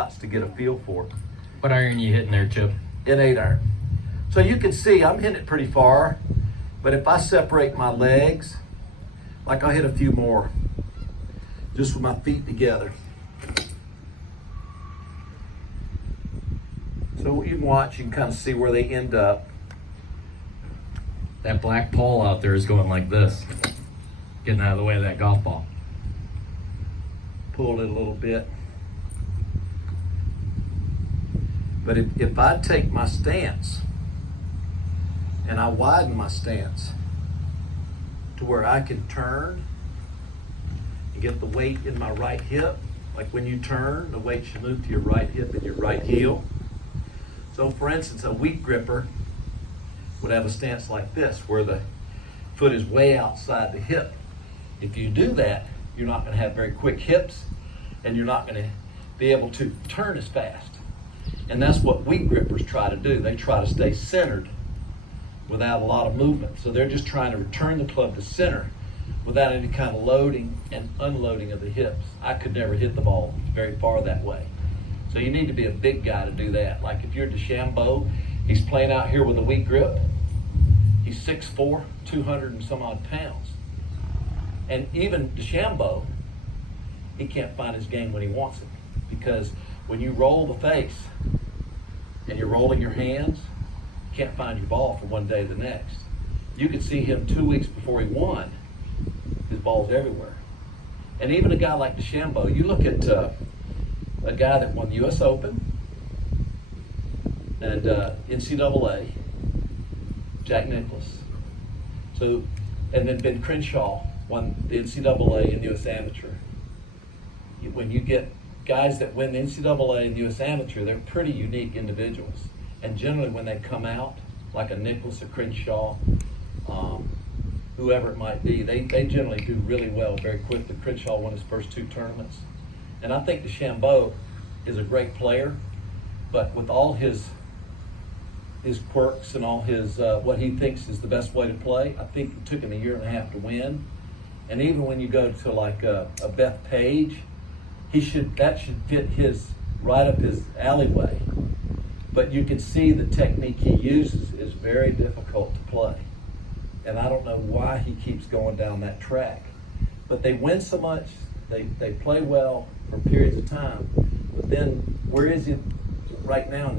shots to get a feel for it. What iron you hitting there, Chip? An 8-iron. So you can see I'm hitting it pretty far, but if I separate my legs, like I'll hit a few more, just with my feet together. So you can watch, you can kind of see where they end up. That black pole out there is going like this, getting out of the way of that golf ball. Pull it a little bit. But if I take my stance and I widen my stance to where I can turn and get the weight in my right hip, like when you turn, the weight should move to your right hip and your right heel. So for instance, a weak gripper would have a stance like this, where the foot is way outside the hip. If you do that, you're not going to have very quick hips, and you're not going to be able to turn as fast. And that's what weak grippers try to do. They try to stay centered without a lot of movement. So they're just trying to return the club to center without any kind of loading and unloading of the hips. I could never hit the ball very far that way. So you need to be a big guy to do that. Like if you're DeChambeau, he's playing out here with a weak grip. He's 6'4", 200 and some odd pounds. And even DeChambeau, he can't find his game when he wants it. Because when you roll the face and you're rolling your hands, you can't find your ball from one day to the next. You could see him 2 weeks before he won, his ball's everywhere. And even a guy like DeChambeau, you look at a guy that won the US Open and NCAA, Jack Nicklaus. So, and then Ben Crenshaw won the NCAA and US Amateur. When you get guys that win the NCAA and US Amateur, they're pretty unique individuals. And generally when they come out, like a Nicklaus, a Crenshaw, whoever it might be, they generally do really well very quickly. Crenshaw won his first 2 tournaments. And I think DeChambeau is a great player, but with all his quirks and all his what he thinks is the best way to play, I think it took him 1.5 years to win. And even when you go to like a Beth Page, that should fit right up his alleyway. But you can see the technique he uses is very difficult to play. And I don't know why he keeps going down that track. But they win so much, they play well for periods of time. But then where is he right now in the